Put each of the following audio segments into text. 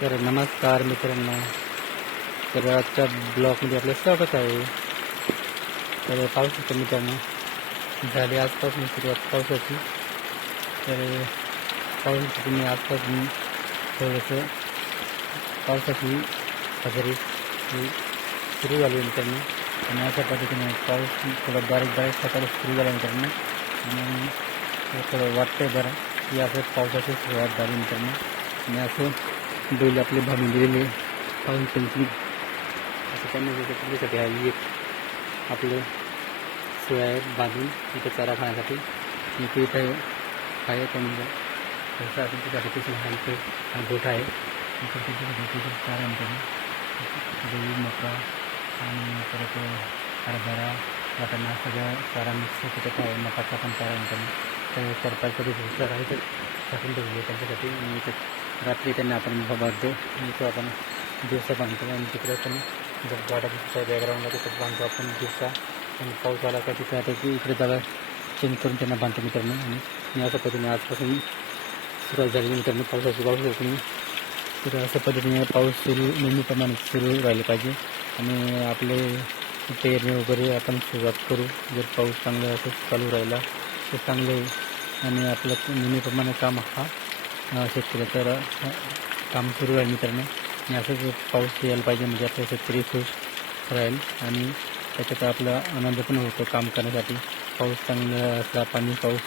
तर नमस्कार मित्रांनो. तर आजच्या ब्लॉगमध्ये आपलं स्वागत आहे. तर पावसाचं मित्रांनो झाली आजपासून सुरुवात पावसाची. तर पावसाची तुम्ही आजपासून थोडंसं हजेरी सुरू झाली मित्रांनो. आणि अशा पद्धतीने पाऊस थोडा बारीक बारीक सकाळी सुरू झाला मित्रांनो. आणि थोडं वाटतंय बरं की असं पावसाची सुरुवात झाली मित्रांनो. आणि बैल आपले बांधून दिलेले पाहून त्यांची असं त्यांनी त्याच्यासाठी आली एक आपलं सोया बांधून इथे चारा खाण्यासाठी. इथे इथं आहे म्हणजे तसं आपण त्यासाठी तेच इथे हा गोठा आहे. इथे त्याच्यासाठी तिथे चारा म्हणतात मका आणि परत हरभरा वाटाणा सगळ्या चारा मिक्स त्याच्यात आहे. मकाचा पण चारा म्हणतात तर चार पाच तरी चारा इथे टाकून ठेवले त्यांच्यासाठी. आणि इथं रात्री त्यांना आपण बांधतो आणि तो आपण दिवसा बांधतो आणि तिकडे पण जर गाडा दिसत बॅकग्राऊंडला तिथं बांधतो आपण दिवसा. आणि पाऊस आला का तिथे आता की इकडे जागा चेंज करून त्यांना बांधतो मित्रांनो आणि मी अशा पद्धतीने आजपासून सुरुवात झाली मित्रांनो. पावसाची पाऊस तुम्ही तर अशा पद्धतीने पाऊस सुरू नेहमीप्रमाणे सुरू राहिले पाहिजे. आणि आपले पेरणी वगैरे आपण सुरुवात करू. जर पाऊस चांगला असं चालू राहिला तर चांगलं आणि आपलं नेहमीप्रमाणे काम हा शेतकरी तर काम सुरू राहील मित्रांनो. आणि असंच पाऊस यायला पाहिजे म्हणजे आपला शेतकरी खुश राहील आणि त्याच्यात आपला आनंद पण होतो काम करण्यासाठी. पाऊस चांगला असला पाणी पाऊस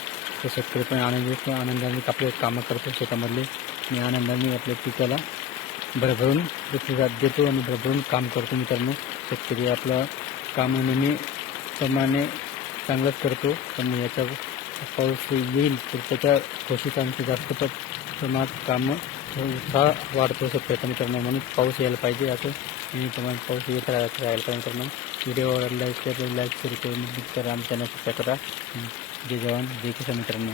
तर शेतकरी पण आनंद आनंदाने आपले कामं करतो शेतामधले. आणि आनंदाने आपल्या पिकाला भरभरून प्रतिसाद देतो आणि भरभरून काम करतो मित्रांनो. शेतकरी आपलं काम नेहमी प्रमाणे चांगलंच करतो. पण याचा पाऊस येईल तर त्याच्या खुशीचा आमची जास्त समाज प्रमाणात कामं उत्साह वाढतो शेतकऱ्याचा मित्रांनो म्हणून पाऊस यायला पाहिजे असं मी तुम्हाला पाऊस येत राहायला राहायला पाहिजे मित्रांनो व्हिडिओवर लाईक करून लाईक शेअर करून करा आमच्या चॅनल सबस्क्राईब करा जय जवान जय किसान मित्रांनो.